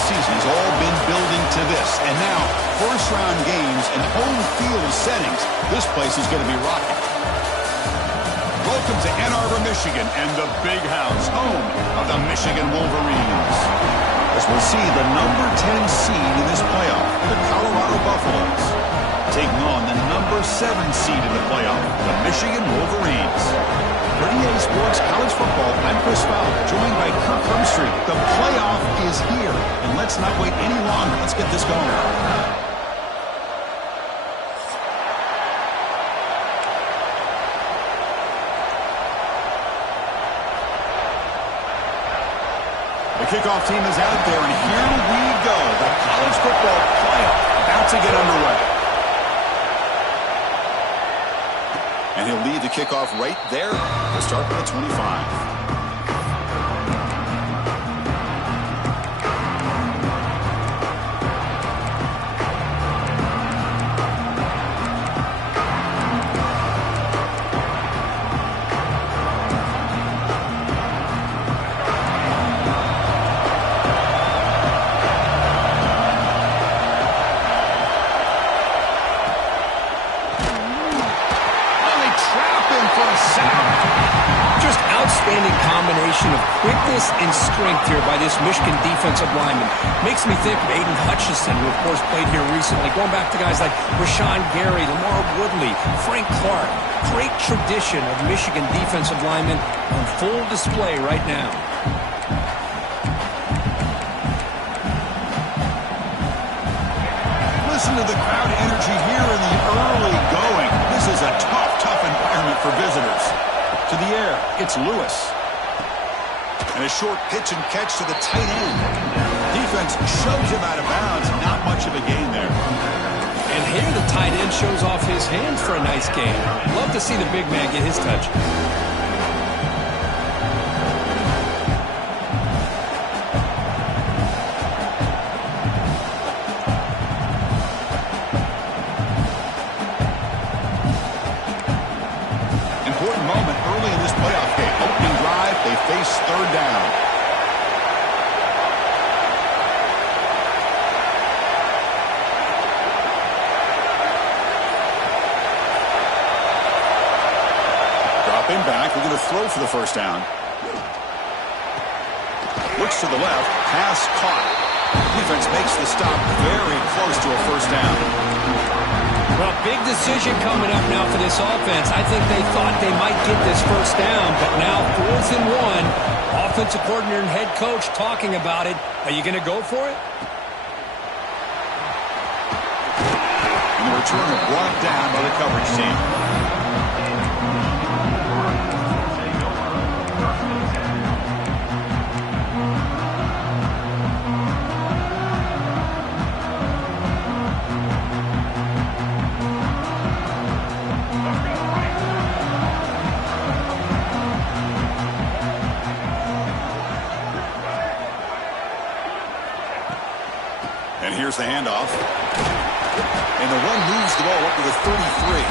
Season's all been building to this, and now first-round games in home field settings. This place is going to be rocking. Welcome to Ann Arbor, Michigan, and the Big House, home of the Michigan Wolverines. As we'll see the number 10 seed in this playoff, the Colorado Buffaloes, taking on the number 7 seed in the playoff, the Michigan Wolverines. For EA Sports College Football, I'm Chris Fowler, joined by Kirk Hermstreet. The playoff is here, and let's not wait any longer. Let's get this going. The kickoff team is out there, and here we go. The college football playoff about to get underway. And he'll lead the kickoff right there to start with the 25. Combination of quickness and strength here by this Michigan defensive lineman. Makes me think of Aiden Hutchinson, who of course played here recently. Going back to guys like Rashawn Gary, Lamar Woodley, Frank Clark. Great tradition of Michigan defensive linemen on full display right now. Listen to the crowd energy here in the early going. This is a tough environment for visitors. To the air, it's Lewis. And a short pitch and catch to the tight end. Defense shoves him out of bounds. Not much of a gain there. And here the tight end shows off his hands for a nice gain. Love to see the big man get his touch. Important moment early in this playoff game. Opening drive, they face third down. Dropping back, we're going to throw for the first down. Looks to the left, pass caught. Defense makes the stop very close to a first down. Well, big decision coming up now for this offense. I think they thought they might get this first down, but now 4th and 1. Offensive coordinator and head coach talking about it. Are you going to go for it? And the returner brought down by the coverage team. And here's the handoff. And the run moves the ball up to the 33.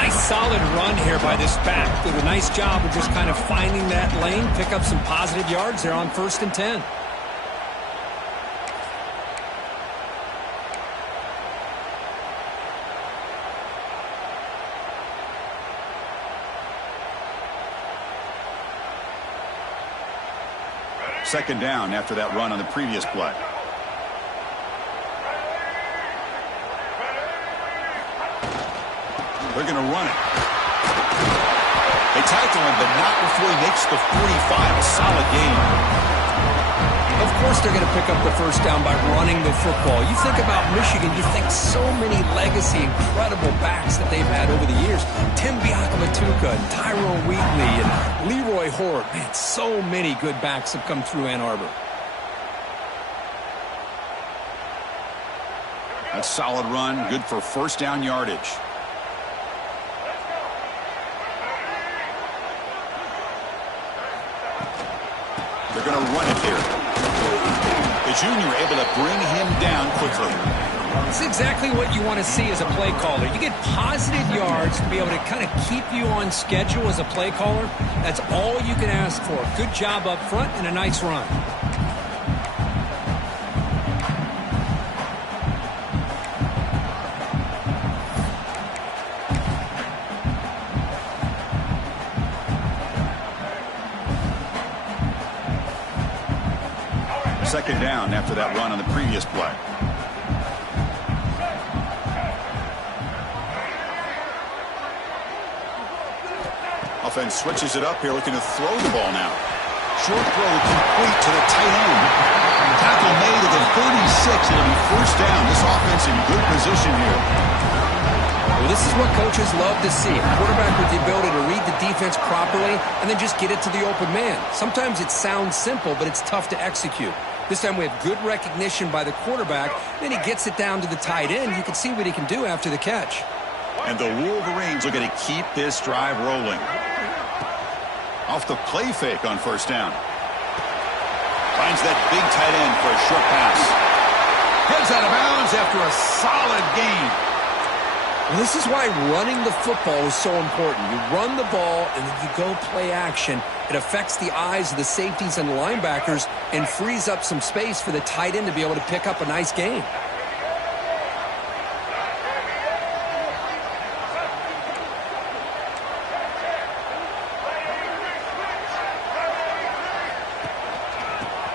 Nice solid run here by this back. Did a nice job of just kind of finding that lane, pick up some positive yards there on 1st and 10. Second down after that run on the previous play. They're going to run it. They tackle him, but not before he makes the 45. A solid game. Of course they're going to pick up the first down by running the football. You think about Michigan, you think so many legacy, incredible backs that they've had over the years. Tim Biakamatuka, and Tyrone Wheatley, and Leroy Hort. Man, so many good backs have come through Ann Arbor. A solid run, good for first down yardage. They're going to run it here. The junior able to bring him down quickly. It's exactly what you want to see as a play caller. You get positive yards to be able to kind of keep you on schedule as a play caller. That's all you can ask for. Good job up front and a nice run. Second down after that run on the previous play. Offense switches it up here, looking to throw the ball now. Short throw complete to the tight end. Tackle made at the 36. It'll be first down. This offense in good position here. Well, this is what coaches love to see. A quarterback with the ability to read the defense properly and then just get it to the open man. Sometimes it sounds simple, but it's tough to execute. This time we have good recognition by the quarterback. Then he gets it down to the tight end. You can see what he can do after the catch. And the Wolverines looking to keep this drive rolling. Off the play fake on first down. Finds that big tight end for a short pass. Heads out of bounds after a solid gain. Well, this is why running the football is so important. You run the ball and then you go play action. It affects the eyes of the safeties and the linebackers and frees up some space for the tight end to be able to pick up a nice gain.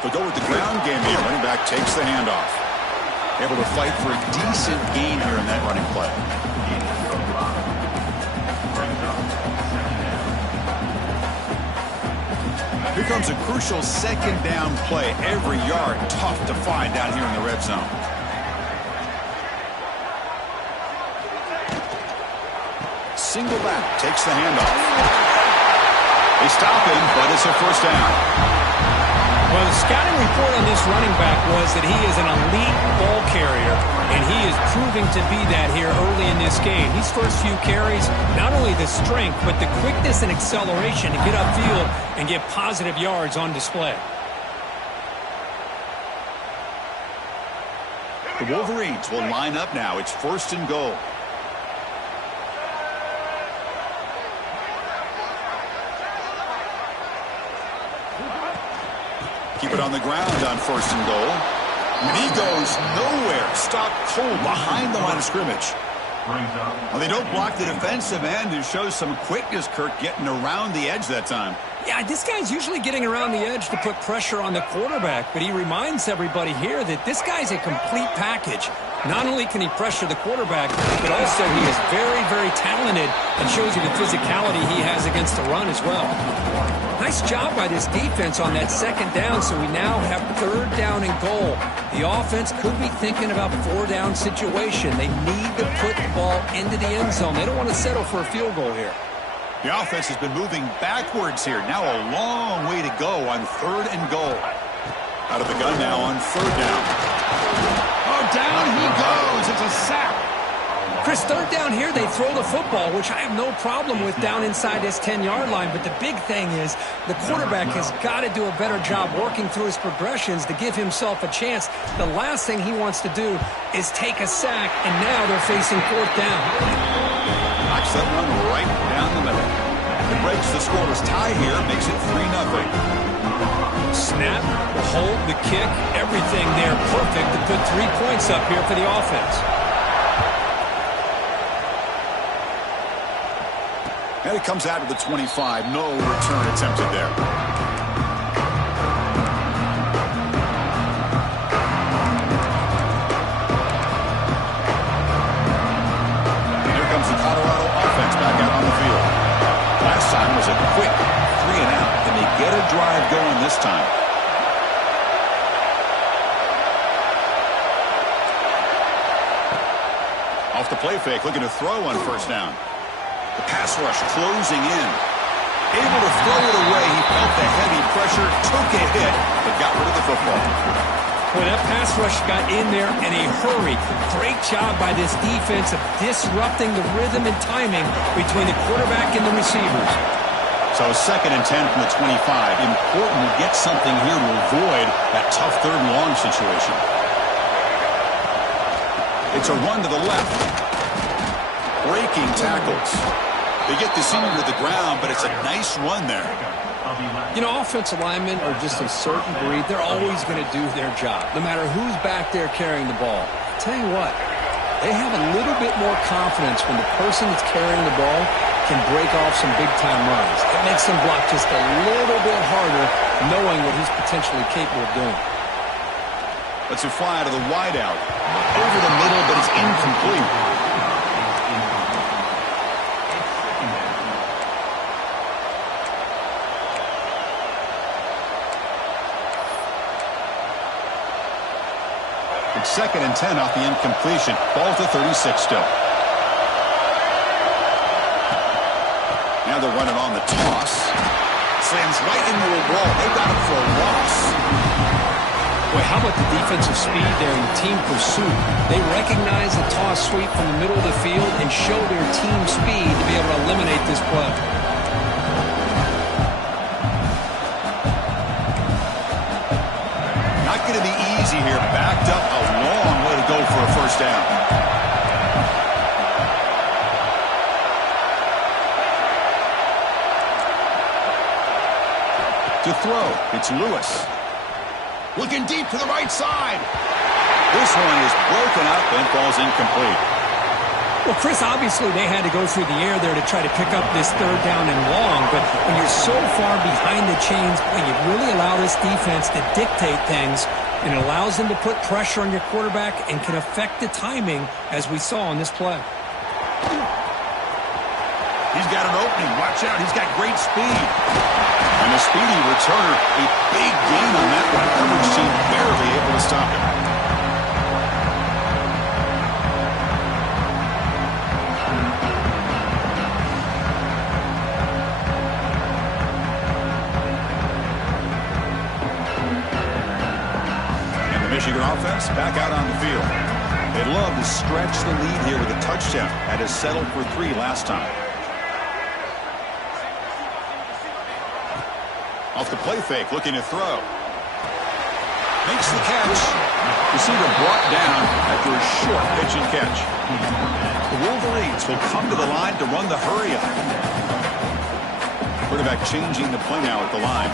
They'll go with the ground game here. Running back takes the handoff. Able to fight for a decent gain here in that running play. Here comes a crucial second down play. Every yard tough to find down here in the red zone. Single back takes the handoff. They stop him, but it's a first down. Well, the scouting report on this running back was that he is an elite ball carrier, and he is proving to be that here early in this game. These first few carries, not only the strength, but the quickness and acceleration to get upfield and get positive yards on display. The Wolverines will line up now. It's first and goal. Keep it on the ground on first and goal. And he goes nowhere. Stopped cold behind the line of scrimmage. Well, they don't block the defensive end and shows some quickness, Kirk, getting around the edge that time. Yeah, this guy's usually getting around the edge to put pressure on the quarterback, but he reminds everybody here that this guy's a complete package. Not only can he pressure the quarterback, but also he is very, very talented and shows you the physicality he has against the run as well. Nice job by this defense on that second down, so we now have third down and goal. The offense could be thinking about four-down situation. They need to put the ball into the end zone. They don't want to settle for a field goal here. The offense has been moving backwards here. Now a long way to go on third and goal. Out of the gun now on third down. Oh, down he goes. It's a sack. Chris, third down here, they throw the football, which I have no problem with down inside this 10-yard line. But the big thing is the quarterback has got to do a better job working through his progressions to give himself a chance. The last thing he wants to do is take a sack, and now they're facing fourth down. Knocks that one right down the middle. It breaks the scoreless tie here, makes it 3-0. Snap, the hold, the kick, everything there perfect to put 3 points up here for the offense. And it comes out of the 25. No return attempted there. And here comes the Colorado offense back out on the field. Last time was a quick 3-and-out. Can they get a drive going this time? Off the play fake, looking to throw on first down. The pass rush closing in. Able to throw it away. He felt the heavy pressure, took a hit, but got rid of the football. Boy, that pass rush got in there in a hurry. Great job by this defense of disrupting the rhythm and timing between the quarterback and the receivers. So 2nd and 10 from the 25. Important to get something here to avoid that tough 3rd and long situation. It's a run to the left. Breaking tackles. They get the senior to the ground, but it's a nice run there. You know, offensive linemen are just a certain breed. They're always going to do their job, no matter who's back there carrying the ball. I'll tell you what, they have a little bit more confidence when the person that's carrying the ball can break off some big-time runs. It makes them block just a little bit harder, knowing what he's potentially capable of doing. Let's it fly to the wideout. Over the middle, but it's incomplete. It's 2nd and 10 off the incompletion. Ball to 36 still. Now they're running on the toss. Slams right into a wall. They've got him for a loss. Boy, how about the defensive speed there in team pursuit? They recognize the toss sweep from the middle of the field and show their team speed to be able to eliminate this play. Not going to be easy here. Backed up a long way to go for a 1st down. To throw, it's Lewis. Looking deep to the right side. This one is broken up and falls incomplete. Well, Chris, obviously they had to go through the air there to try to pick up this 3rd down and long, but when you're so far behind the chains, boy, you really allow this defense to dictate things, and it allows them to put pressure on your quarterback and can affect the timing, as we saw on this play. He's got an opening. Watch out. He's got great speed. And a speedy returner. A big gain on that one. Coverage team barely able to stop him. And the Michigan offense back out on the field. They'd love to stretch the lead here with a touchdown. That is settled for 3 last time. Off the play fake, looking to throw. Makes the catch. Receiver brought down after a short pitch and catch. The Wolverines will come to the line to run the hurry up. Quarterback changing the play now at the line.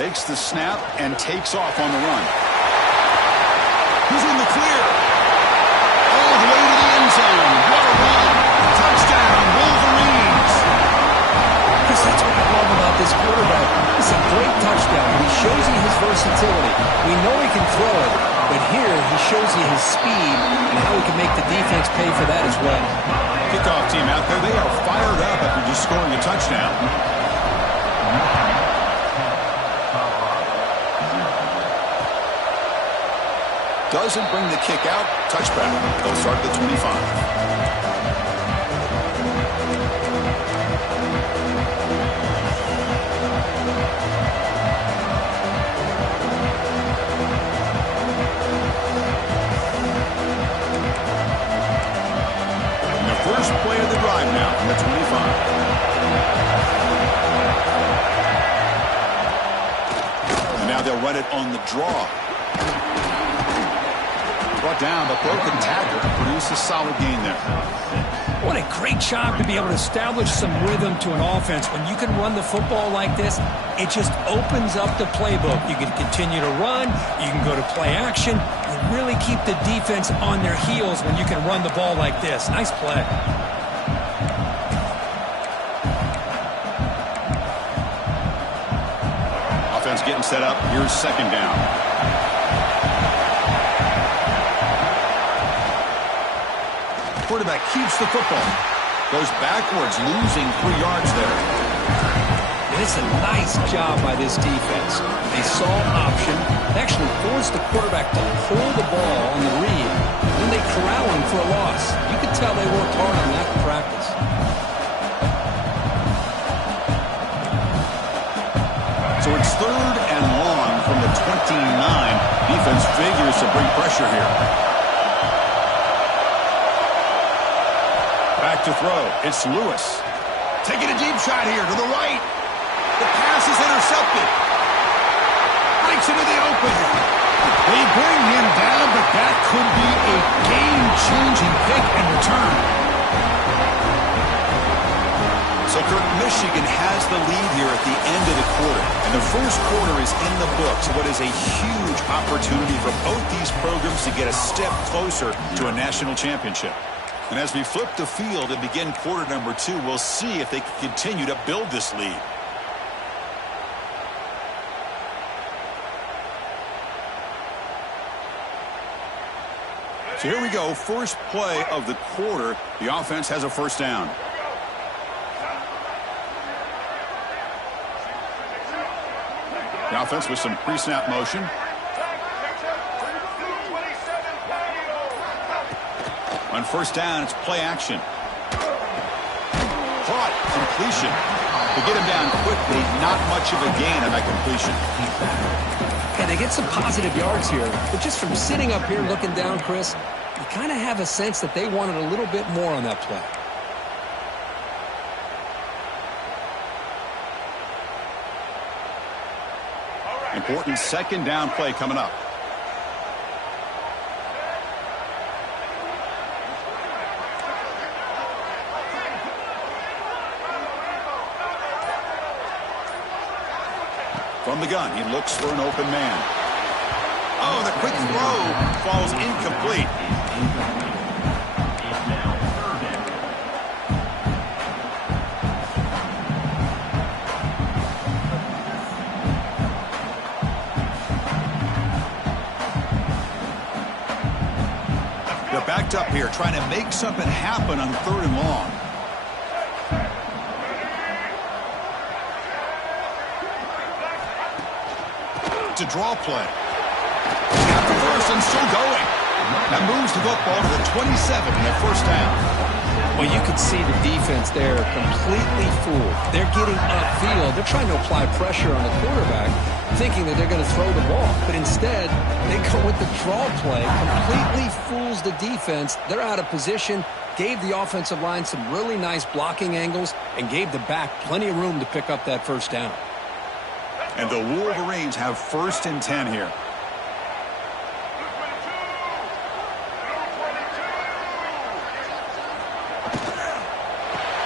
Takes the snap and takes off on the run. He's in the clear. All the way to the end zone. What a run. Touchdown, Wolverines. Chris, that's what I love about this quarterback. It's a great touchdown. He shows you his versatility. We know he can throw it, but here he shows you his speed and how he can make the defense pay for that as well. Kickoff team out there. They are fired up after just scoring a touchdown. Doesn't bring the kick out. Touchback. They'll start at the 25. And the first play of the drive now from the 25. And now they'll run it on the draw. Brought down, but broken tackle to produce a solid gain there. What a great job to be able to establish some rhythm to an offense. When you can run the football like this, it just opens up the playbook. You can continue to run. You can go to play action. You really keep the defense on their heels when you can run the ball like this. Nice play. Offense getting set up. Here's 2nd down. Quarterback keeps the football. Goes backwards, losing 3 yards there. And it's a nice job by this defense. They saw an option. They actually forced the quarterback to pull the ball on the read. Then and they corral him for a loss. You could tell they worked hard on that in practice. So it's 3rd and long from the 29. Defense figures to bring pressure here. Back to throw. It's Lewis. Taking a deep shot here to the right. The pass is intercepted. Breaks into the open. They bring him down, but that could be a game-changing pick and return. So, Kirk, Michigan has the lead here at the end of the quarter. And the first quarter is in the books. What is a huge opportunity for both these programs to get a step closer to a national championship. And as we flip the field and begin quarter number 2, we'll see if they can continue to build this lead. So here we go, first play of the quarter. The offense has a first down. The offense with some pre-snap motion. On first down, it's play action. Caught, completion. To get him down quickly, not much of a gain on that completion. Yeah, they get some positive yards here, but just from sitting up here looking down, Chris, you kind of have a sense that they wanted a little bit more on that play. Important second down play coming up. From the gun, he looks for an open man. Oh, the quick throw falls incomplete. They're backed up here, trying to make something happen on 3rd and long. To draw play. Got the first and still going. That moves the football to the 27 and a first down. Well, you can see the defense there completely fooled. They're getting upfield. They're trying to apply pressure on the quarterback, thinking that they're going to throw the ball. But instead, they go with the draw play. Completely fools the defense. They're out of position. Gave the offensive line some really nice blocking angles and gave the back plenty of room to pick up that first down. And the Wolverines have 1st and 10 here.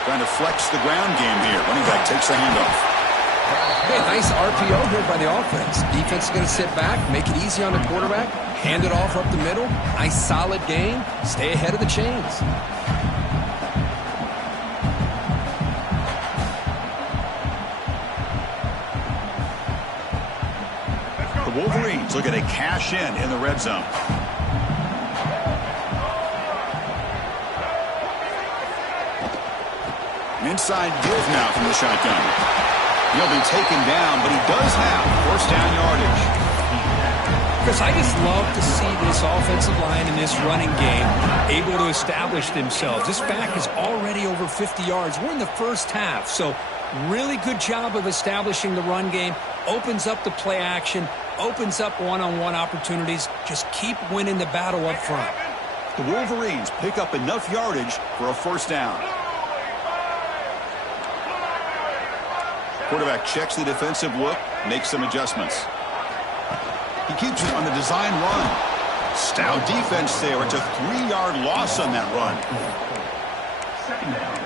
Trying to flex the ground game here. Running back takes the handoff. Hey, nice RPO here by the offense. Defense is going to sit back, make it easy on the quarterback, hand it off up the middle. Nice solid game. Stay ahead of the chains. Wolverines looking to cash in the red zone. An inside give now from the shotgun. He'll be taken down, but he does have first down yardage. Chris, I just love to see this offensive line in this running game able to establish themselves. This back is already over 50 yards. We're in the first half, so really good job of establishing the run game. Opens up the play action, opens up one-on-one opportunities. Just keep winning the battle up front. The Wolverines pick up enough yardage for a first down. Quarterback checks the defensive look, makes some adjustments. He keeps it on the design run. Stout defense there. It's a 3-yard loss on that run. Second down.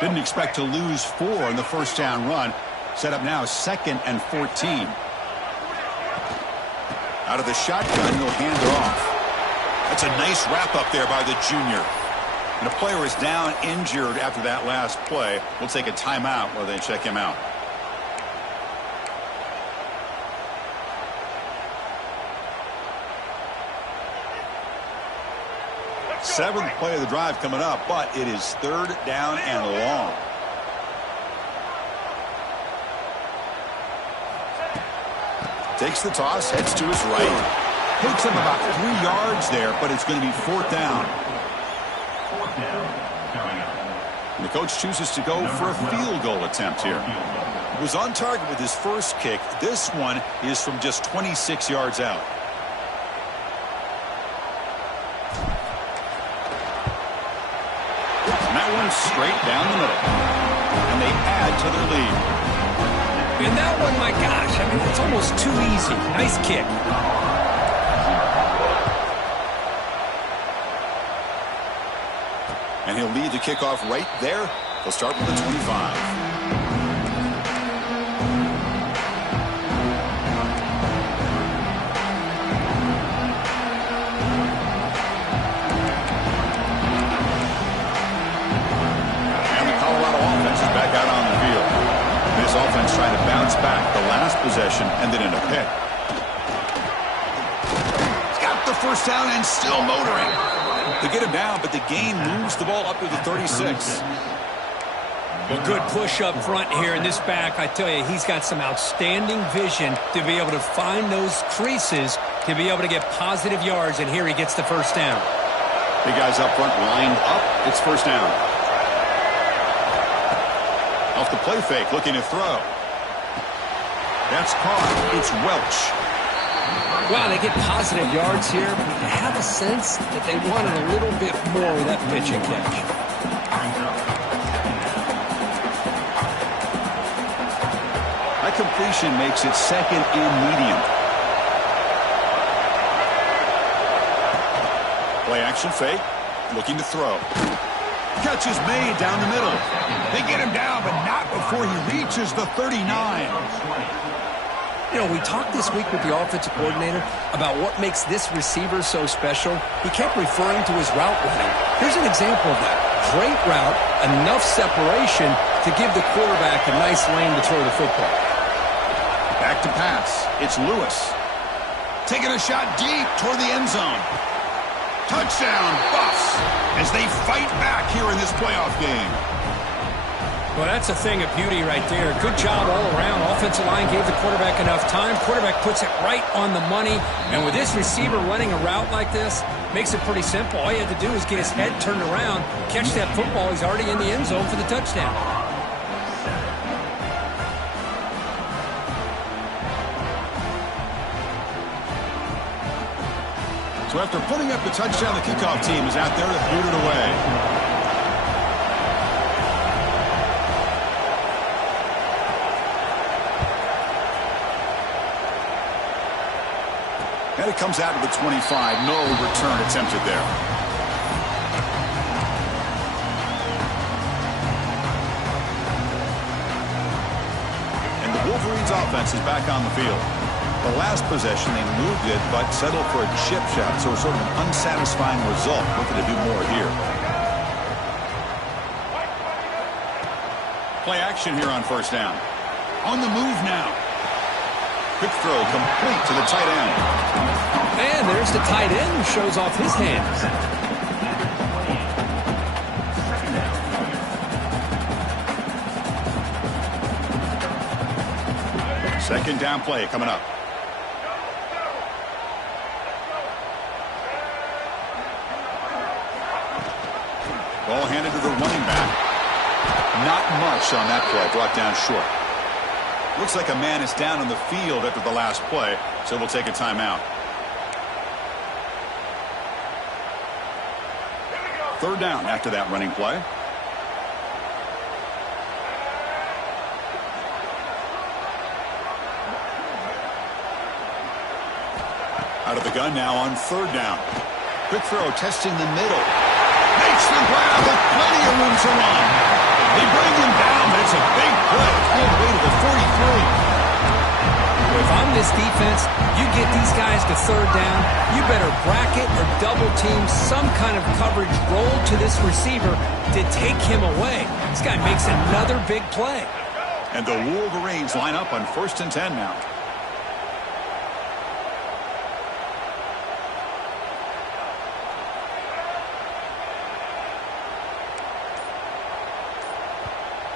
Didn't expect to lose 4 in the first down run. Set up now 2nd and 14. Out of the shotgun, he'll hand it off. That's a nice wrap up there by the junior. And a player is down injured after that last play. We'll take a timeout while they check him out. Seventh play of the drive coming up, but it is third down and long. Takes the toss, heads to his right. Takes him about 3 yards there, but it's going to be fourth down. Fourth down. Coming up. And the coach chooses to go for a field goal attempt here. Was on target with his first kick. This one is from just 26 yards out. And that one's straight down the middle. And they add to their lead. And that one, my gosh, I mean, it's almost too easy. Nice kick. And he'll lead the kickoff right there. He'll start with the 25. Back out on the field. This offense trying to bounce back the last possession and then in a pick. He's got the first down and still motoring. They get him down, but the gain moves the ball up to the 36. Well, good push up front here in this back. I tell you, he's got some outstanding vision to be able to find those creases to be able to get positive yards, and here he gets the first down. Big guys up front lined up. It's first down. Off the play fake, looking to throw. That's caught. It's Welch. Wow, they get positive yards here, but you have a sense that they wanted a little bit more with that pitch and catch. That completion makes it second and medium. Play action fake, looking to throw. Catch is made down the middle. They get him down, but not before he reaches the 39. You know, we talked this week with the offensive coordinator about what makes this receiver so special. He kept referring to his route running. Here's an example of that. Great route, enough separation to give the quarterback a nice lane to throw the football. Back to pass. It's Lewis. Taking a shot deep toward the end zone. Touchdown, Buffs, as they fight back here in this playoff game. Well, that's a thing of beauty right there. Good job all around. Offensive line gave the quarterback enough time. Quarterback puts it right on the money. And with this receiver running a route like this, makes it pretty simple. All you had to do is get his head turned around, catch that football. He's already in the end zone for the touchdown. So after putting up the touchdown, the kickoff team is out there to boot it away. And it comes out to the 25. No return attempted there. And the Wolverines offense is back on the field. The last possession, they moved it, but settled for a chip shot, so sort of an unsatisfying result. Looking to do more here. Play action here on first down. On the move now. Quick throw complete to the tight end. And there's the tight end who shows off his hands. Second down play coming up. Ball handed to the running back. Not much on that play, brought down short. Looks like a man is down on the field after the last play, so we'll take a timeout. Third down after that running play. Out of the gun now on third down. Quick throw, testing the middle. Makes the grab with plenty of room to run. They bring him down, but it's a big play. All the way to the 43. If I'm this defense, you get these guys to third down, you better bracket or double team some kind of coverage roll to this receiver to take him away. This guy makes another big play. And the Wolverines line up on 1st and 10 now.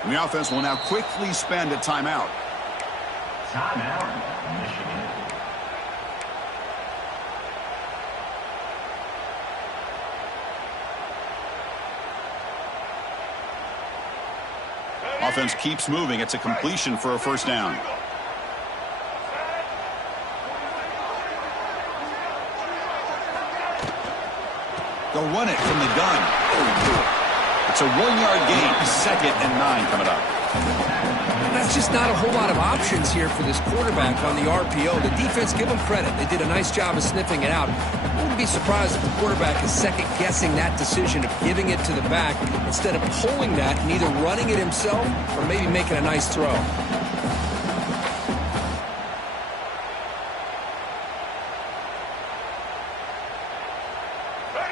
And the offense will now quickly spend a timeout. Timeout, Michigan. Offense keeps moving. It's a completion for a first down. They'll run it from the gun. It's a 1-yard gain. 2nd and 9 coming up. That's just not a whole lot of options here for this quarterback on the RPO. The defense, give them credit. They did a nice job of sniffing it out. I wouldn't be surprised if the quarterback is second-guessing that decision of giving it to the back instead of pulling that and either running it himself or maybe making a nice throw.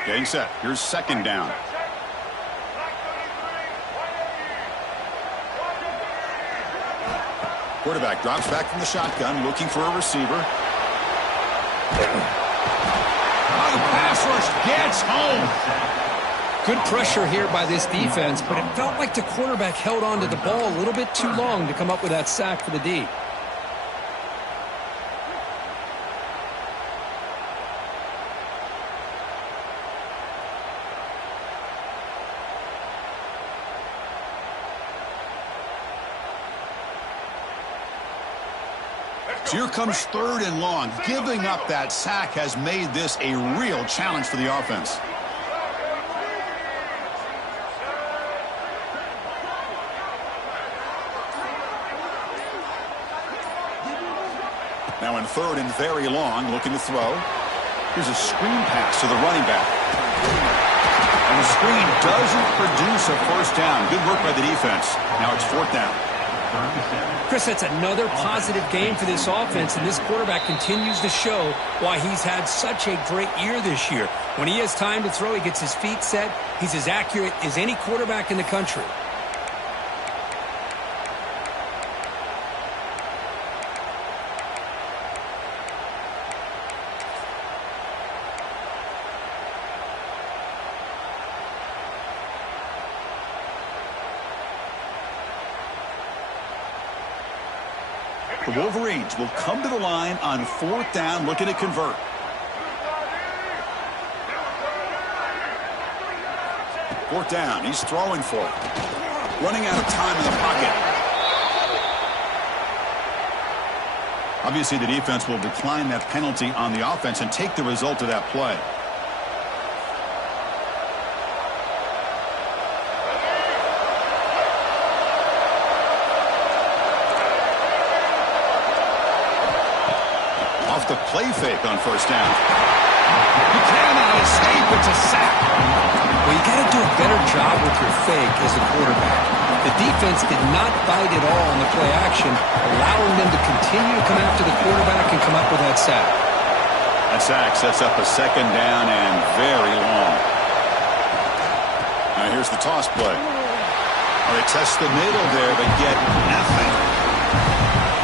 Getting set. Here's 2nd down. Quarterback drops back from the shotgun, looking for a receiver. Oh, the pass rush gets home. Good pressure here by this defense, but it felt like the quarterback held on to the ball a little bit too long to come up with that sack for the D. So here comes 3rd and long. Giving up that sack has made this a real challenge for the offense. Now in 3rd and very long, looking to throw. Here's a screen pass to the running back. And the screen doesn't produce a first down. Good work by the defense. Now it's 4th down. Chris, that's another positive game for this offense, and this quarterback continues to show why he's had such a great year this year. When he has time to throw, he gets his feet set. He's as accurate as any quarterback in the country. The Wolverines will come to the line on 4th down, looking to convert. Fourth down, he's throwing for it. Running out of time in the pocket. Obviously, the defense will decline that penalty on the offense and take the result of that play. The play fake on first down. You cannot escape. It's a sack. Well, you got to do a better job with your fake as a quarterback. The defense did not bite at all on the play action, allowing them to continue to come after the quarterback and come up with that sack. That sack sets up a 2nd down and very long. Now here's the toss play. Well, they test the middle there, but get nothing.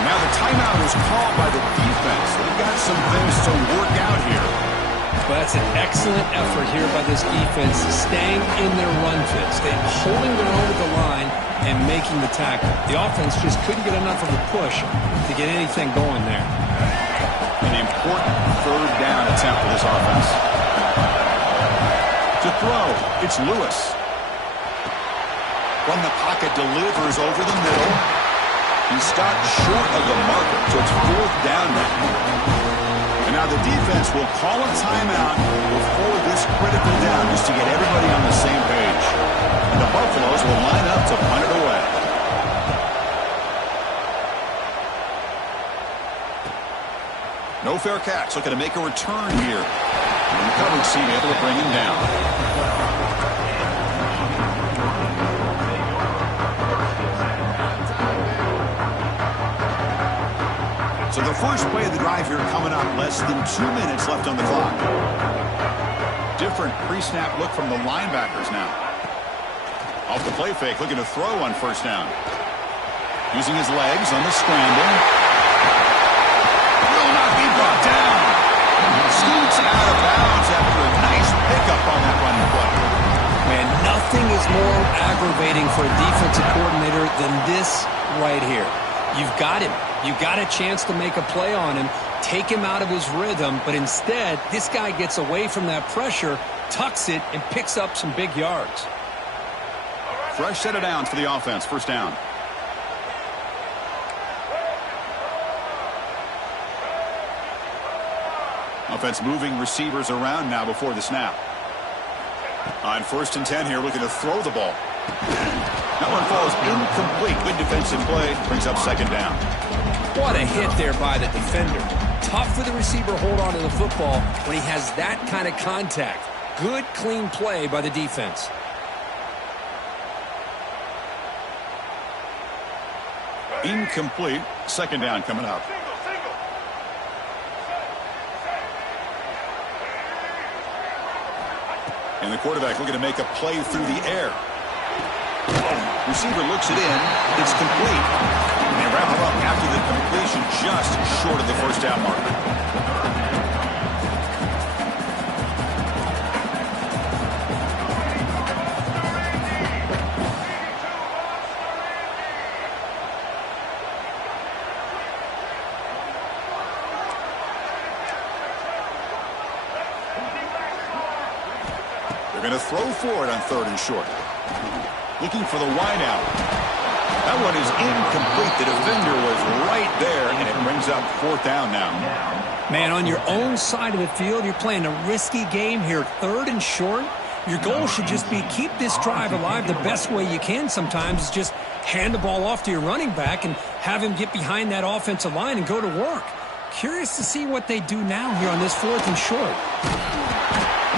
Now the timeout is called by the defense. They've got some things to work out here. Well, that's an excellent effort here by this defense, staying in their run fits, holding their own at the line and making the tackle. The offense just couldn't get enough of a push to get anything going there. An important 3rd down attempt for this offense. To throw, it's Lewis. From the pocket, delivers over the middle. He's stopped short of the marker, so it's 4th down now. And now the defense will call a timeout before this critical down just to get everybody on the same page. And the Buffaloes will line up to punt it away. No fair catch, looking to make a return here. And the coverage team able to bring him down. So the first play of the drive here coming up, less than 2 minutes left on the clock. Different pre-snap look from the linebackers now. Off the play fake, looking to throw on first down. Using his legs on the scramble. Will not be brought down. Scoots out of bounds after a nice pickup on that running play. Man, nothing is more aggravating for a defensive coordinator than this right here. You've got him. You've got a chance to make a play on him, take him out of his rhythm, but instead, this guy gets away from that pressure, tucks it, and picks up some big yards. Fresh set of downs for the offense. First down. Offense moving receivers around now before the snap. On 1st and 10 here, looking to throw the ball. That one falls incomplete. Good defensive play. Brings up 2nd down. What a hit there by the defender. Tough for the receiver to hold on to the football when he has that kind of contact. Good, clean play by the defense. Incomplete. 2nd down coming up. And the quarterback looking to make a play through the air. Receiver looks it in. It's complete. And they wrap him up after the completion, just short of the 1st down marker. They're going to throw for it on 3rd and short. Looking for the wide out. That one is incomplete. The defender was right there, and it brings up 4th down now. Man, on your own side of the field, you're playing a risky game here. 3rd and short. Your goal should just be keep this drive alive the best way you can sometimes is just hand the ball off to your running back and have him get behind that offensive line and go to work. Curious to see what they do now here on this 4th and short.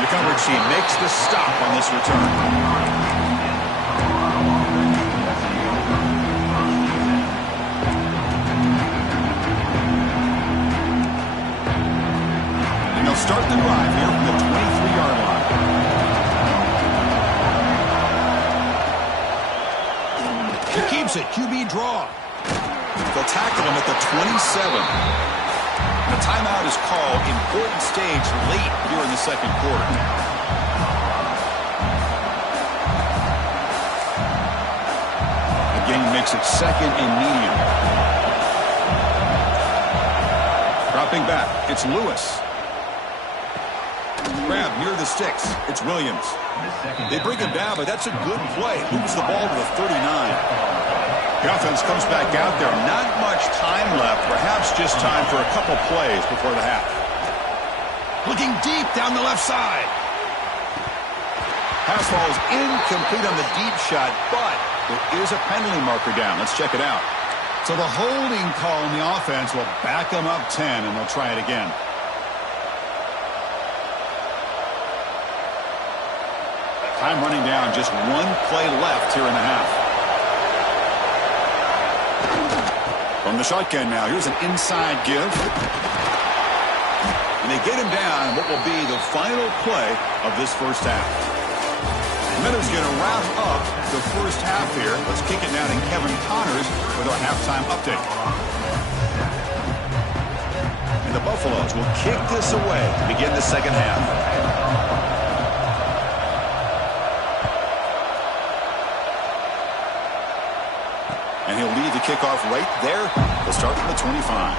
The coverage team makes the stop on this return. Start the drive here from the 23-yard line. He keeps it. QB draw. They'll tackle him at the 27. The timeout is called. Important stage late here in the 2nd quarter. Again, makes it 2nd and medium. Dropping back. It's Lewis. Grab near the sticks. It's Williams. They bring him down, but that's a good play. Moves the ball to the 39. The offense comes back out there. Not much time left. Perhaps just time for a couple plays before the half. Looking deep down the left side. Pass ball is incomplete on the deep shot, but there is a penalty marker down. Let's check it out. So the holding call on the offense will back them up 10, and they'll try it again. Time running down, just 1 play left here in the half. From the shotgun now, here's an inside give. And they get him down what will be the final play of this 1st half. And that is going to wrap up the 1st half here. Let's kick it now to Kevin Connors with our halftime update. And the Buffaloes will kick this away to begin the 2nd half. And he'll lead the kickoff right there. They'll start from the 25.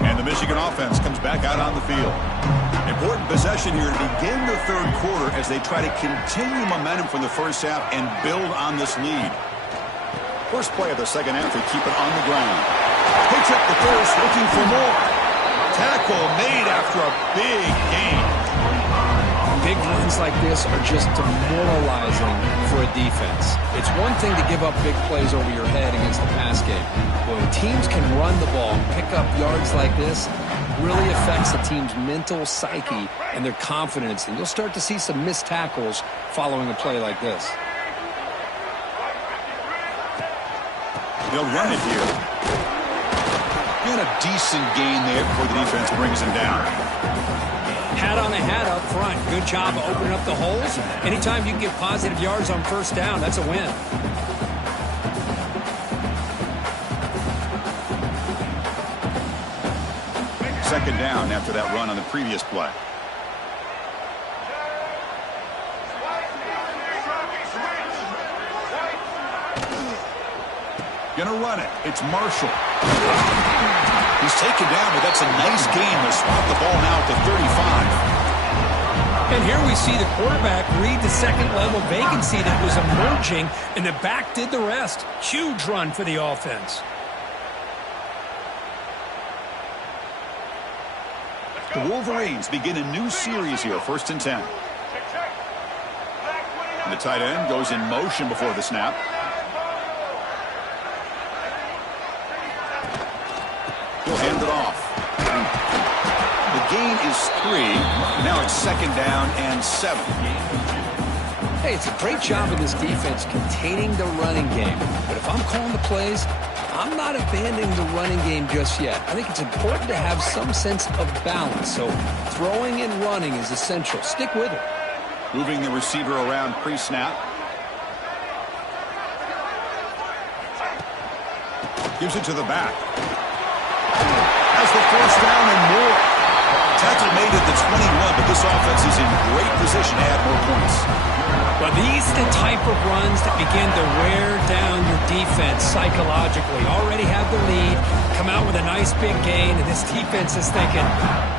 And the Michigan offense comes back out on the field. Important possession here to begin the 3rd quarter as they try to continue momentum from the 1st half and build on this lead. First play of the 2nd half, they keep it on the ground. Picks up the first, looking for more. Tackle made after a big gain. Big runs like this are just demoralizing for a defense. It's one thing to give up big plays over your head against the pass game. But when teams can run the ball and pick up yards like this, it really affects the team's mental psyche and their confidence. And you'll start to see some missed tackles following a play like this. They'll run it here. And a decent gain there before the defense brings him down. Hat on a hat up front. Good job of opening up the holes. Anytime you can get positive yards on 1st down, that's a win. second down after that run on the previous play. Gonna run it. It's Marshall. He's taken down, but that's a nice gain. They'll swap the ball now at the 35. And here we see the quarterback read the second-level vacancy that was emerging, and the back did the rest. Huge run for the offense. The Wolverines begin a new series here, 1st and 10. And the tight end goes in motion before the snap. He'll hand it off. The gain is 3. Now it's 2nd down and 7. Hey, it's a great job of this defense containing the running game. But if I'm calling the plays, I'm not abandoning the running game just yet. I think it's important to have some sense of balance. So throwing and running is essential. Stick with it. Moving the receiver around pre-snap. Gives it to the back. Has the 1st down and more. Tackle made at the 21, but this offense is in great position to add more points. Well, these are the type of runs that begin to wear down your defense psychologically. Already have the lead, come out with a nice big gain, and this defense is thinking,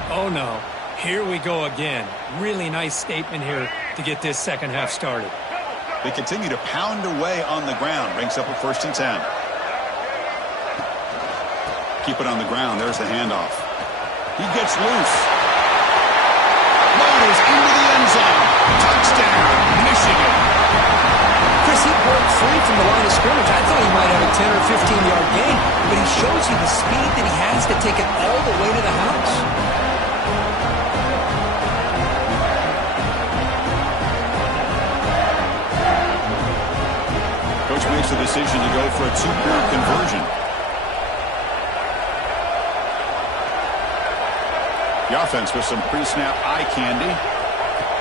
oh no, here we go again. Really nice statement here to get this second half started. They continue to pound away on the ground. Brings up a 1st and 10. Keep it on the ground. There's the handoff. He gets loose. Loaders into the end zone. Touchdown, Michigan. Chris, he broke free from the line of scrimmage. I thought he might have a 10 or 15-yard gain, but he shows you the speed that he has to take it all the way to the house. Coach makes the decision to go for a 2-point conversion. The offense with some pre-snap eye candy.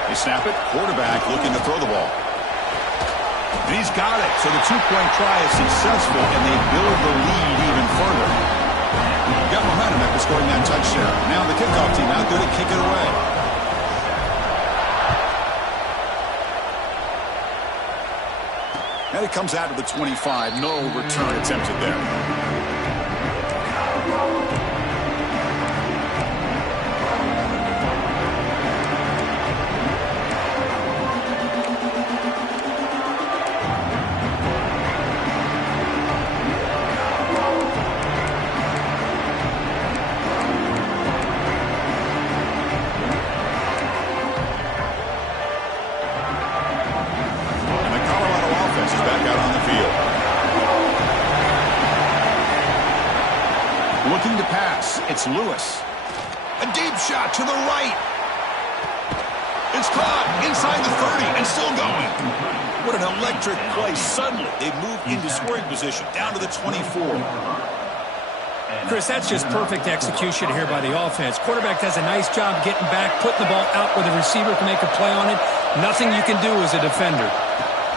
They snap it. Quarterback looking to throw the ball. And he's got it. So the 2-point try is successful, and they build the lead even further. Got momentum after scoring that touchdown. Now the kickoff team out there to kick it away. And it comes out to the 25. No return attempted there. Looking to pass. It's Lewis. A deep shot to the right. It's caught inside the 30 and still going. What an electric play. Suddenly, they've moved into scoring position down to the 24. Chris, that's just perfect execution here by the offense. Quarterback does a nice job getting back, putting the ball out where the receiver can make a play on it. Nothing you can do as a defender.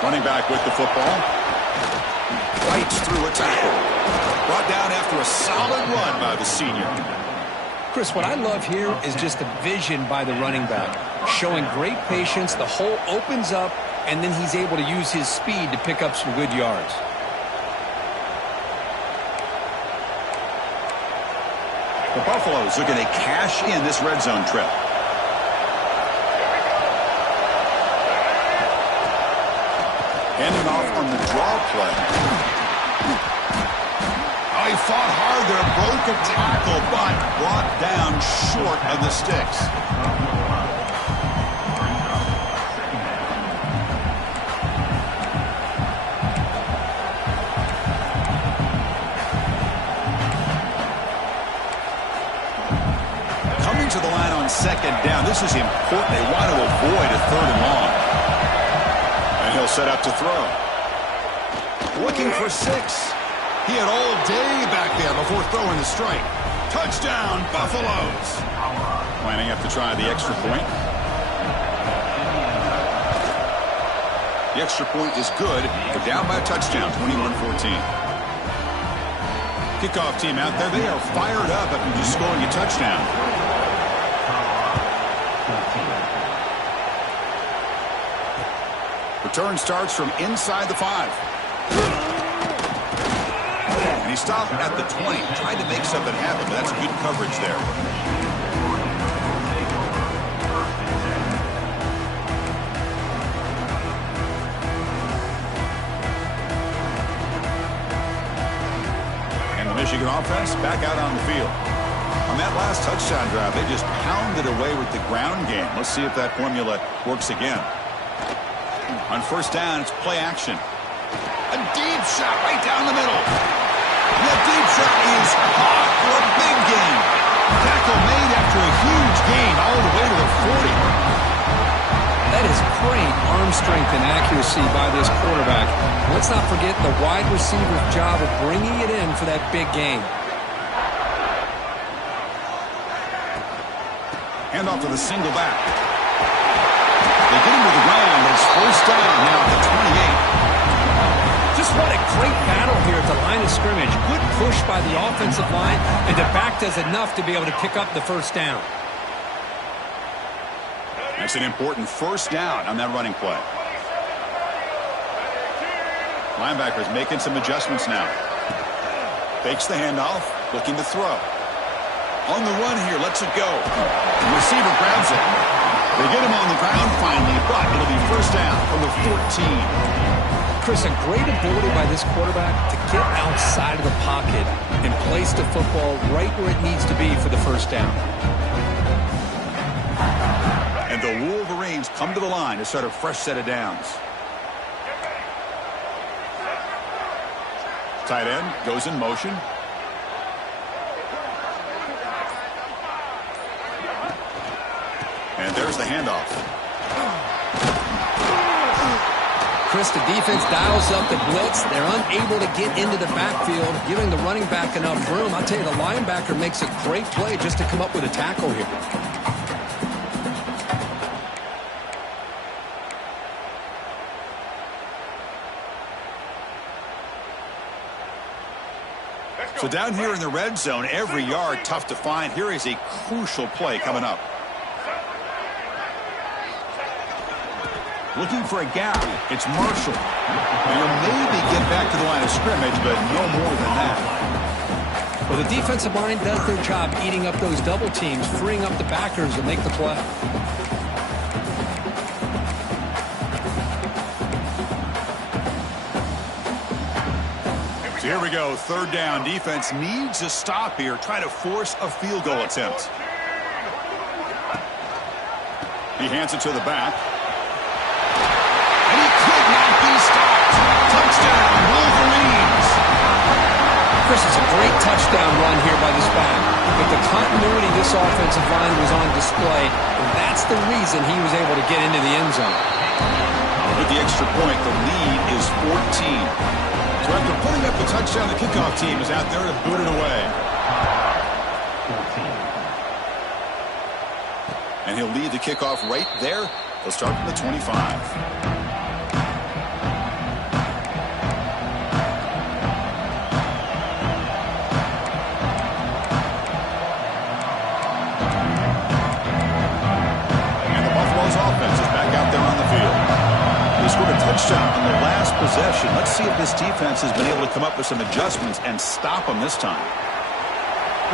Running back with the football. Fights through a tackle. Brought down after a solid run by the senior. Chris, what I love here is just the vision by the running back. Showing great patience, the hole opens up, and then he's able to use his speed to pick up some good yards. The Buffaloes looking to cash in this red zone trip. Handing off on the draw play. Oh, he fought hard there, broke a tackle, but brought down short of the sticks. Coming to the line on 2nd down. This is important. They want to avoid a 3rd and long. And he'll set up to throw. Looking for 6. He had all day back there before throwing the strike. Touchdown, Buffaloes. Lining up to try the extra point. The extra point is good. They're down by a touchdown, 21-14. Kickoff team out there, they are fired up after just scoring a touchdown. Return starts from inside the 5. And he stopped at the 20, tried to make something happen, but that's good coverage there. And the Michigan offense back out on the field. On that last touchdown drive, they just pounded away with the ground game. Let's see if that formula works again. On first down, it's play action. A deep shot right down the middle. And that deep shot is caught for a big gain. Tackle made after a huge gain all the way to the 40. That is great arm strength and accuracy by this quarterback. Let's not forget the wide receiver's job of bringing it in for that big gain. Hand off to the single back. They get him to the ground, but it's first down now at the 28. Just what a great battle here at the line of scrimmage. Good push by the offensive line, and the back does enough to be able to pick up the first down. That's an important first down on that running play. Linebacker's making some adjustments now. Fakes the handoff, looking to throw. On the run here, lets it go. The receiver grabs it. They get him on the ground finally, but it'll be first down from the 14. Chris, a great ability by this quarterback to get outside of the pocket and place the football right where it needs to be for the first down. And the Wolverines come to the line to start a fresh set of downs. Tight end goes in motion. And there's the handoff. Chris, the defense dials up the blitz. They're unable to get into the backfield, giving the running back enough room. I'll tell you, the linebacker makes a great play just to come up with a tackle here. So down here in the red zone, every yard tough to find. Here is a crucial play coming up. Looking for a gap. It's Marshall. And he'll maybe get back to the line of scrimmage, but no more than that. Well, the defensive line does their job eating up those double teams, freeing up the backers to make the play. So here we go, third down. Defense needs a stop here. Try to force a field goal attempt. He hands it to the back. And he could not be stopped. Touchdown, Wolverines. Chris, it's a great touchdown run here by this back. But the continuity of this offensive line was on display, and that's the reason he was able to get into the end zone. With the extra point, the lead is 14. So after putting up the touchdown, the kickoff team is out there to boot it away. And he'll lead the kickoff right there. They'll start from the 25. Scored a touchdown on the last possession. Let's see if this defense has been able to come up with some adjustments and stop him this time.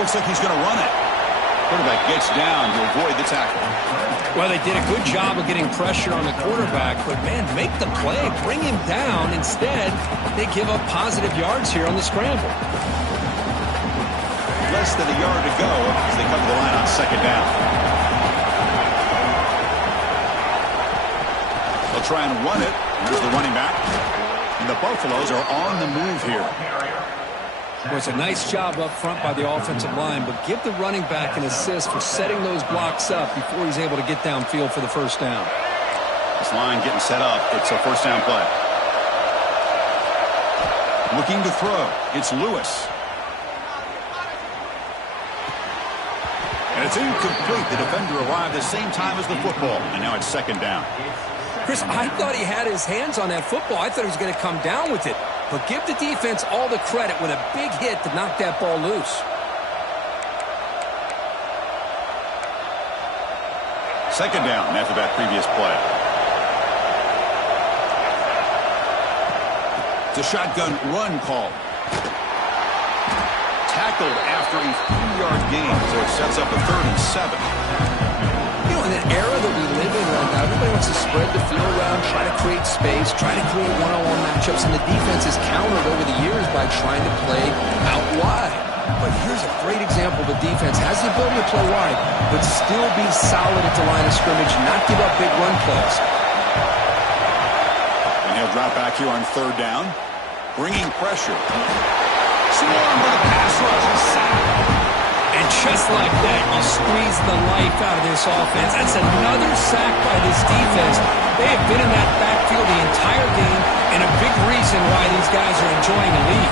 Looks like he's going to run it. Quarterback gets down to avoid the tackle. Well, they did a good job of getting pressure on the quarterback, but, man, make the play. Bring him down. Instead, they give up positive yards here on the scramble. Less than a yard to go as they come to the line on second down. They'll try and run it. There's the running back. And the Buffaloes are on the move here. Well, it's a nice job up front by the offensive line, but give the running back an assist for setting those blocks up before he's able to get downfield for the first down. This line getting set up. It's a first down play. Looking to throw. It's Lewis. And it's incomplete. The defender arrived the same time as the football. And now it's second down. Chris, I thought he had his hands on that football. I thought he was going to come down with it. but give the defense all the credit with a big hit to knock that ball loose. Second down after that previous play. It's a shotgun run call. Tackled after a 3-yard gain, so it sets up a 3rd and 7. You know, in an era that we live in right now, everybody wants to spread the field around, try to create space, try to create one-on-one matchups, and the defense is countered over the years by trying to play out wide. But here's a great example. The defense has the ability to play wide, but still be solid at the line of scrimmage, not give up big run plays. And he'll drop back here on 3rd down, bringing pressure. Swarm with a pass rush, a sack. And just like that, you squeeze the life out of this offense. That's another sack by this defense. They have been in that backfield the entire game, and a big reason why these guys are enjoying a lead.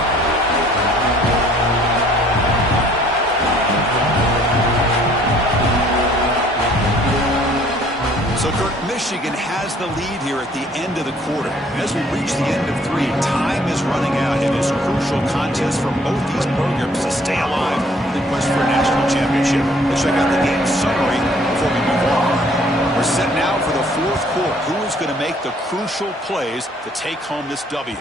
So, Kirk, Michigan has the lead here at the end of the quarter. And as we reach the end of 3, time is running out in this crucial contest for both these programs to stay alive in the quest for a national championship. Let's check out the game summary before we move on. We're set now for the 4th quarter. Who is going to make the crucial plays to take home this W?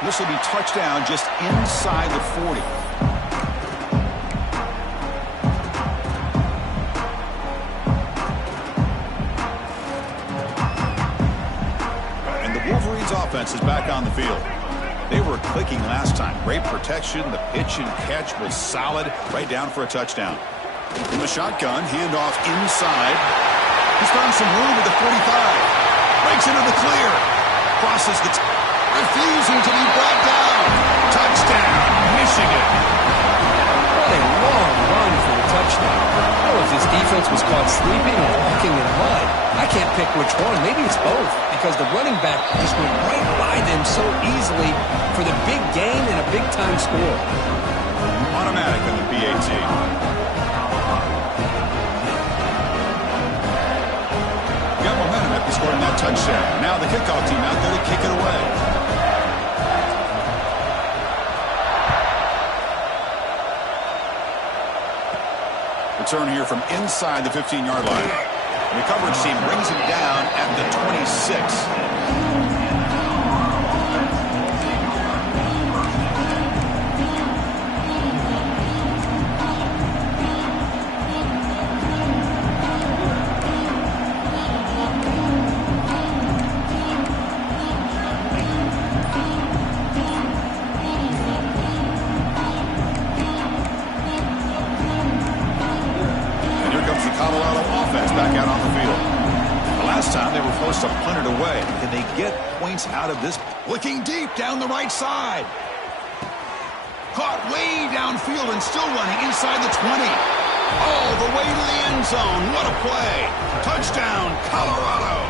This will be touchdown just inside the 40. Offense is back on the field. They were clicking last time. Great protection. The pitch and catch was solid. Right down for a touchdown. In the shotgun, handoff inside. He's found some room at the 45. Breaks into the clear. Crosses the refusing to be brought down. Touchdown, Michigan. What a long run for the touchdown. I don't know if this defense was caught sleeping or walking in mud. I can't pick which one. Maybe it's both, because the running back just went right by them so easily for the big gain and a big-time score. Automatic on the PAT. Got momentum after scoring that touchdown. Now the kickoff team out there to kick it away. Return here from inside the 15-yard line. The coverage team brings him down at the 26. To punt it away. Can they get points out of this? Looking deep down the right side. Caught way downfield and still running inside the 20. All the way to the end zone. What a play. Touchdown, Colorado.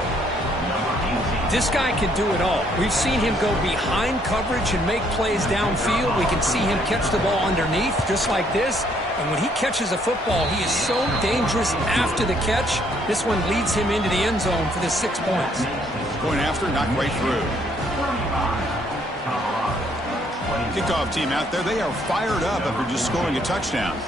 This guy can do it all. We've seen him go behind coverage and make plays downfield. We can see him catch the ball underneath just like this. And when he catches a football, he is so dangerous after the catch. This one leads him into the end zone for the 6 points. Going after, not right through. Kickoff team out there, they are fired up after just scoring a touchdown.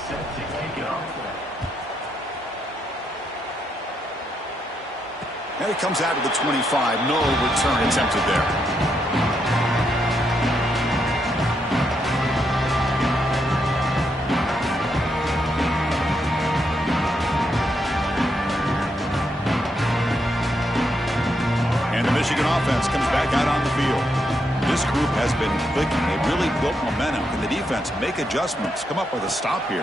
And it comes out to the 25. No return attempted there. Michigan offense comes back out on the field. This group has been clicking. They've really built momentum. Can the defense make adjustments? Come up with a stop here.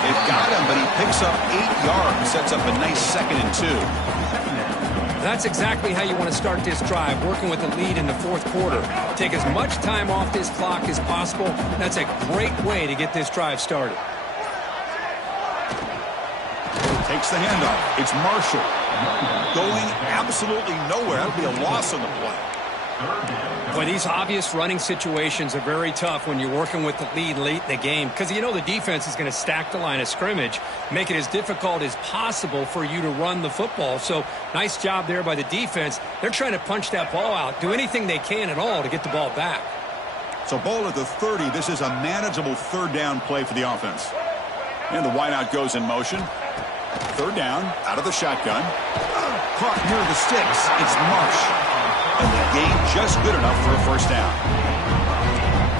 They've got him, but he picks up 8 yards. Sets up a nice 2nd and 2. That's exactly how you want to start this drive, working with the lead in the 4th quarter. Take as much time off this clock as possible. That's a great way to get this drive started. Takes the handoff. It's Marshall. Going absolutely nowhere. That would be a loss on the play. Boy, these obvious running situations are very tough when you're working with the lead late in the game because you know the defense is going to stack the line of scrimmage, make it as difficult as possible for you to run the football. So nice job there by the defense. They're trying to punch that ball out, do anything they can at all to get the ball back. So ball at the 30. This is a manageable third down play for the offense. And the wideout goes in motion. Third down, out of the shotgun. Caught near the sticks. It's Marsh. And the gain just good enough for a first down.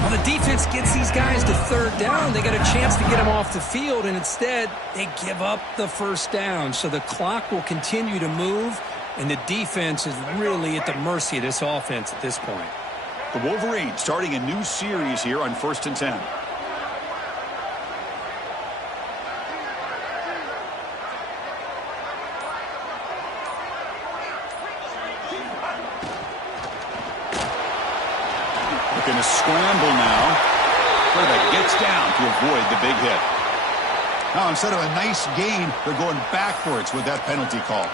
Well, the defense gets these guys to third down. They got a chance to get them off the field, and instead they give up the first down. So the clock will continue to move, and the defense is really at the mercy of this offense at this point. The Wolverines starting a new series here on 1st and 10. Looking to scramble now. Quarterback gets down to avoid the big hit. Now, instead of a nice gain, they're going backwards with that penalty call.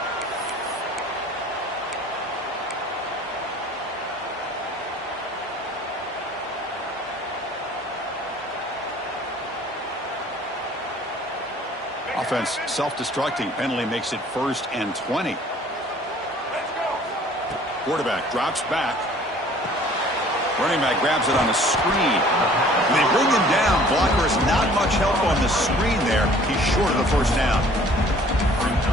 Offense self-destructing. Penalty makes it 1st and 20. Quarterback drops back. Running back grabs it on a screen. They bring him down. Blocker has not much help on the screen there. He's short of the first down.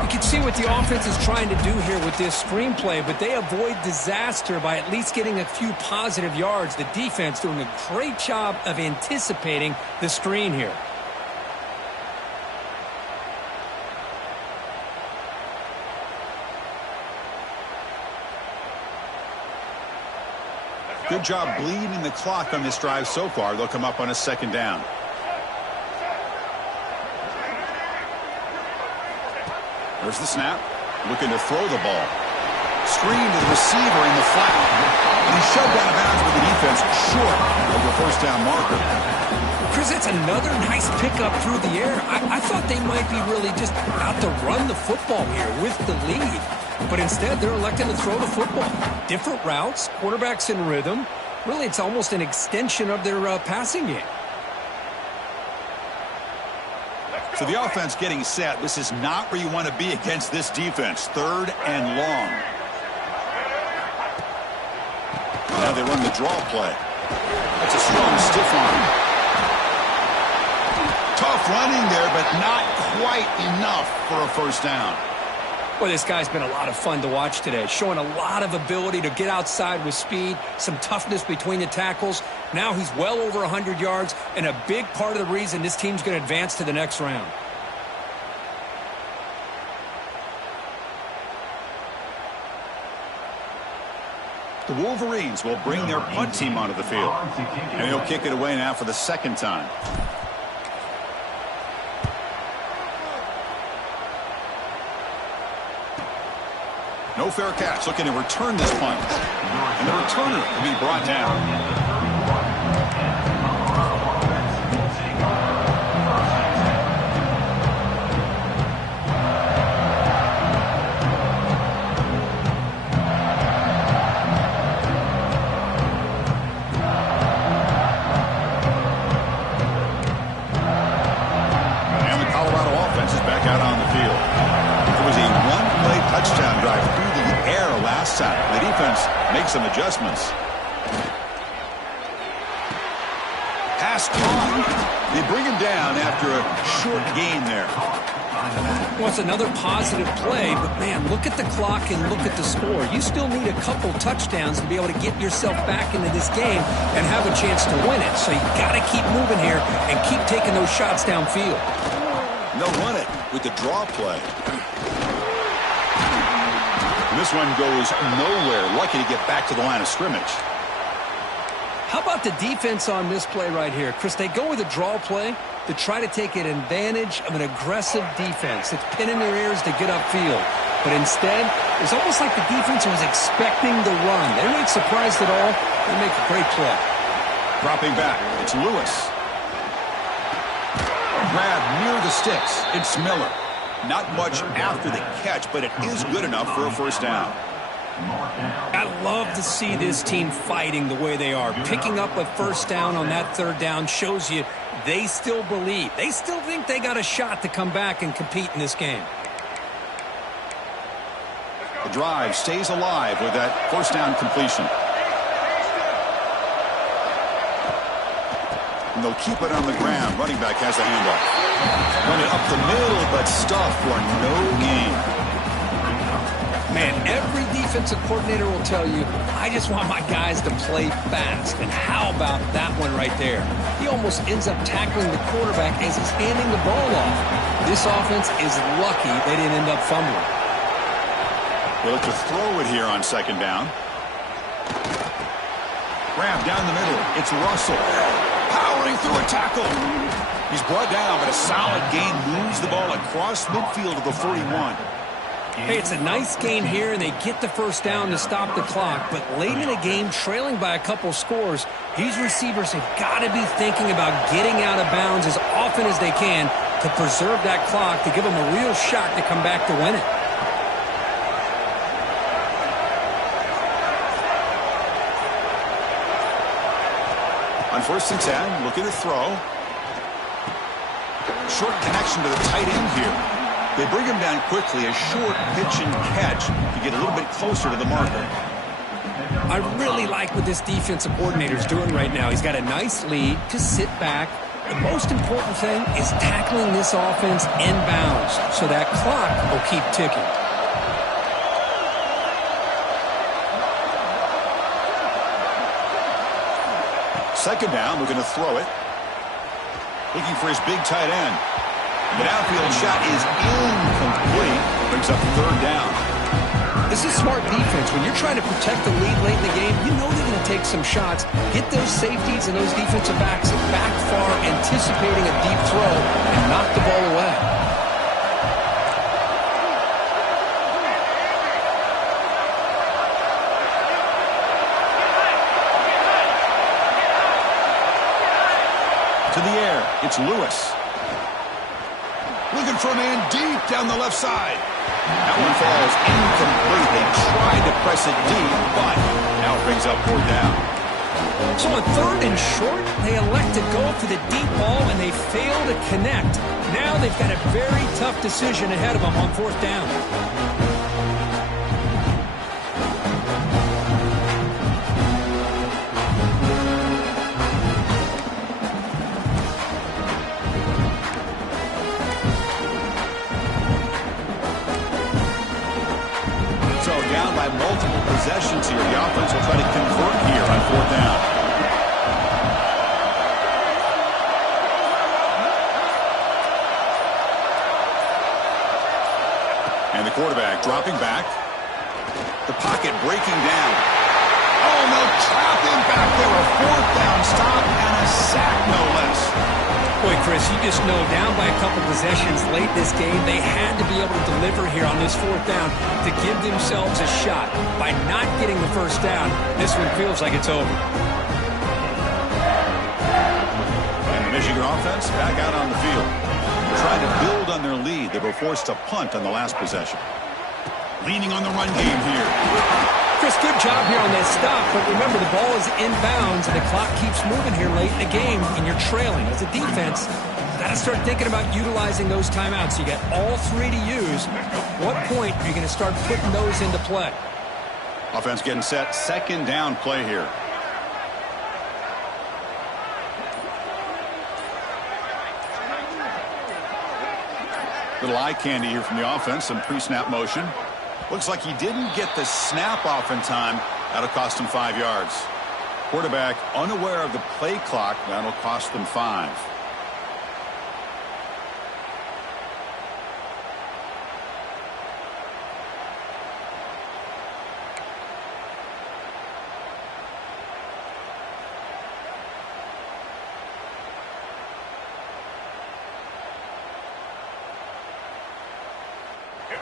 You can see what the offense is trying to do here with this screenplay, but they avoid disaster by at least getting a few positive yards. The defense doing a great job of anticipating the screen here. Good job bleeding the clock on this drive so far. They'll come up on a second down. There's the snap. Looking to throw the ball. Screen to the receiver in the flat. And he's shoved out of bounds with the defense short of the first down marker. Chris, that's another nice pickup through the air. I thought they might be really just out to run the football here with the lead. But instead, they're electing to throw the football. Different routes, quarterbacks in rhythm. Really, it's almost an extension of their passing game. So the offense getting set. This is not where you want to be against this defense. 3rd and long. Now they run the draw play. That's a strong stiff arm. Tough running there, but not quite enough for a first down. Well, this guy's been a lot of fun to watch today, showing a lot of ability to get outside with speed, some toughness between the tackles. Now he's well over 100 yards, and a big part of the reason this team's going to advance to the next round. The Wolverines will bring their punt team onto the field, and he'll kick it away now for the second time. No fair catch. Looking to return this punt. And the returner will be brought down. And the Colorado offense is back out on the field. It was a one-play touchdown drive through the air last time. The defense makes some adjustments. Pass caught. They bring him down after a short gain there. Well, it's another positive play, but man, look at the clock and look at the score. You still need a couple touchdowns to be able to get yourself back into this game and have a chance to win it. So you got to keep moving here and keep taking those shots downfield. They'll run it with the draw play. This one goes nowhere. Lucky to get back to the line of scrimmage. How about the defense on this play right here? Chris, they go with a draw play to try to take an advantage of an aggressive defense. It's pinning their ears to get upfield. But instead, it's almost like the defense was expecting the run. They weren't surprised at all. They make a great play. Dropping back, it's Lewis. Grab near the sticks. It's Miller. Not much after the catch, but it is good enough for a first down. Mark down. I love to see this team fighting the way they are. Picking up a first down on that third down shows you they still believe. They still think they got a shot to come back and compete in this game. The drive stays alive with that first down completion. And they'll keep it on the ground. Running back has the handoff. Run it up the middle, but stuff for no gain. Man, every defensive coordinator will tell you, I just want my guys to play fast. And how about that one right there? He almost ends up tackling the quarterback as he's handing the ball off. This offense is lucky they didn't end up fumbling. They look to throw it here on second down. Grab down the middle. It's Russell. Powering through a tackle. He's brought down, but a solid gain moves the ball across midfield to the 41. Hey, it's a nice gain here, and they get the first down to stop the clock. But late in the game, trailing by a couple scores, these receivers have got to be thinking about getting out of bounds as often as they can to preserve that clock, to give them a real shot to come back to win it. On 1st and 10, looking to throw. Short connection to the tight end here. They bring him down quickly, a short pitch and catch to get a little bit closer to the marker. I really like what this defensive coordinator is doing right now. He's got a nice lead to sit back. The most important thing is tackling this offense inbounds so that clock will keep ticking. Second down, we're going to throw it. Looking for his big tight end. The downfield shot is incomplete. Brings up third down. This is smart defense. When you're trying to protect the lead late in the game, you know they're going to take some shots. Get those safeties and those defensive backs back far, anticipating a deep throw, and knock the ball away. To the air, it's Lewis. Looking for a man deep down the left side. That one falls incomplete. They tried to press it deep, but now it brings up fourth down. So on third and short, they elect to go for the deep ball, and they fail to connect. Now they've got a very tough decision ahead of them on fourth down. Multiple possessions here. The offense will try to convert here on fourth down. And the quarterback dropping back. The pocket breaking down. Oh, no, trap him back there. A fourth down stop and a sack, no less. Boy, Chris, you just know down by a couple possessions late in this game, they had to be able to deliver here on this fourth down to give themselves a shot. By not getting the first down, this one feels like it's over. And the Michigan offense back out on the field. Trying to build on their lead. They were forced to punt on the last possession. Leaning on the run game here. Chris, good job here on that stop, but remember the ball is inbounds and the clock keeps moving here late in the game and you're trailing. As a defense, got to start thinking about utilizing those timeouts. You got all three to use. What point are you going to start putting those into play? Offense getting set. Second down play here. Little eye candy here from the offense. Some pre-snap motion. Looks like he didn't get the snap off in time. That'll cost him 5 yards. Quarterback unaware of the play clock. That'll cost them 5.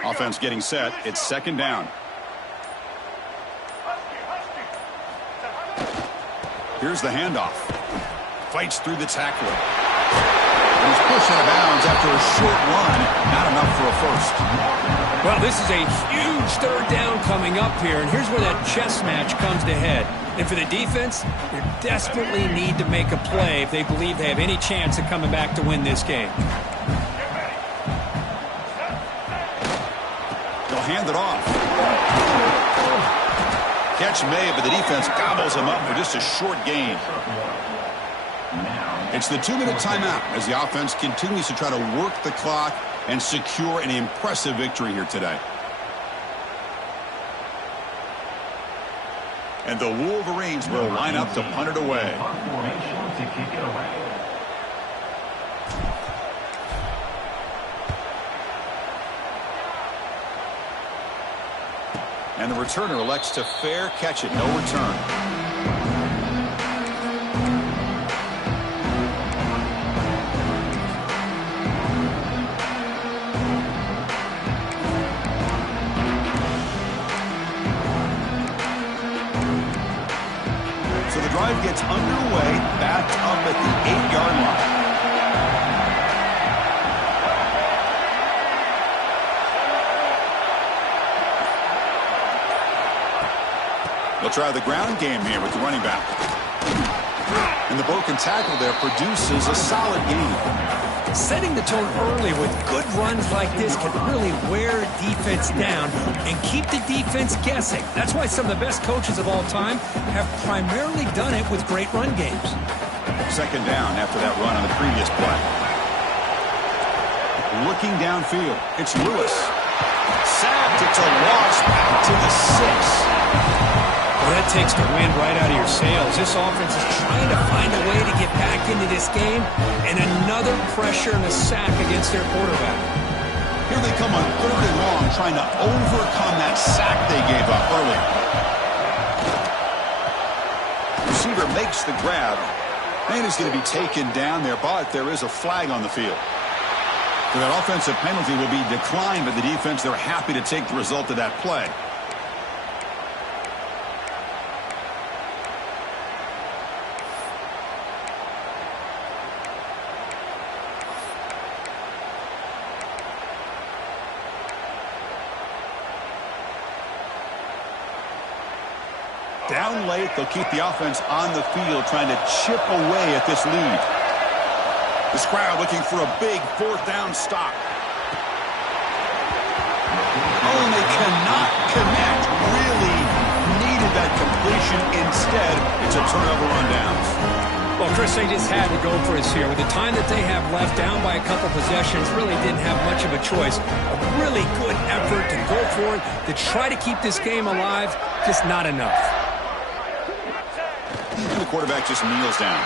Offense getting set. It's second down. Here's the handoff. Fights through the tackler. And he's pushed out of bounds after a short run. Not enough for a first. Well, this is a huge third down coming up here, and here's where that chess match comes to head. And for the defense, they desperately need to make a play if they believe they have any chance of coming back to win this game. They'll hand it off. Catch made, but the defense gobbles him up for just a short gain. It's the 2-minute timeout as the offense continues to try to work the clock and secure an impressive victory here today. And the Wolverines will line up to punt it away. And the returner elects to fair catch it, no return. So the drive gets underway, back up at the 8-yard line. They'll try the ground game here with the running back. And the broken tackle there produces a solid gain. Setting the tone early with good runs like this can really wear a defense down and keep the defense guessing. That's why some of the best coaches of all time have primarily done it with great run games. Second down after that run on the previous play. Looking downfield, it's Lewis. Sacked, it's a loss back to the 6. Well, that takes the wind right out of your sails. This offense is trying to find a way to get back into this game, and another pressure and a sack against their quarterback. Here they come on 3rd and long, trying to overcome that sack they gave up earlier. Receiver makes the grab, and is going to be taken down there, but there is a flag on the field. So that offensive penalty will be declined by the defense. They're happy to take the result of that play. Down late, they'll keep the offense on the field, trying to chip away at this lead. This crowd looking for a big 4th down stop. Oh, and they cannot connect. Really needed that completion. Instead, it's a turnover on downs. Well, Chris, they just had to go for us here. With the time that they have left, down by a couple possessions, really didn't have much of a choice. A really good effort to go for it, to try to keep this game alive, just not enough. And the quarterback just kneels down.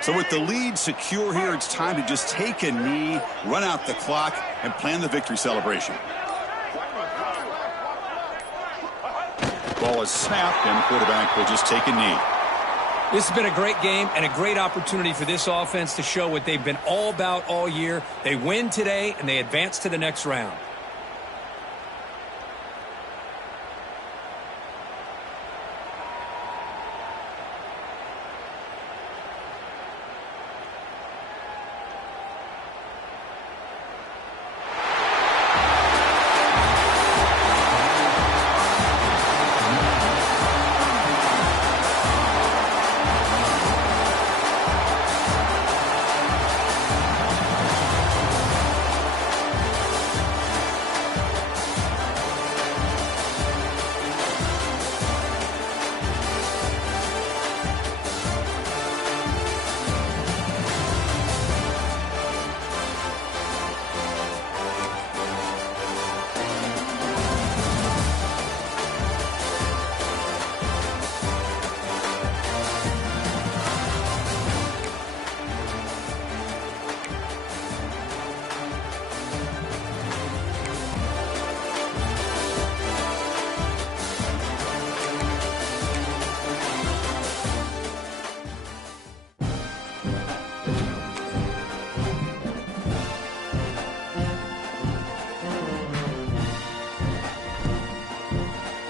So with the lead secure here, it's time to just take a knee, run out the clock, and plan the victory celebration. Ball is snapped, and the quarterback will just take a knee. This has been a great game and a great opportunity for this offense to show what they've been all about all year. They win today, and they advance to the next round.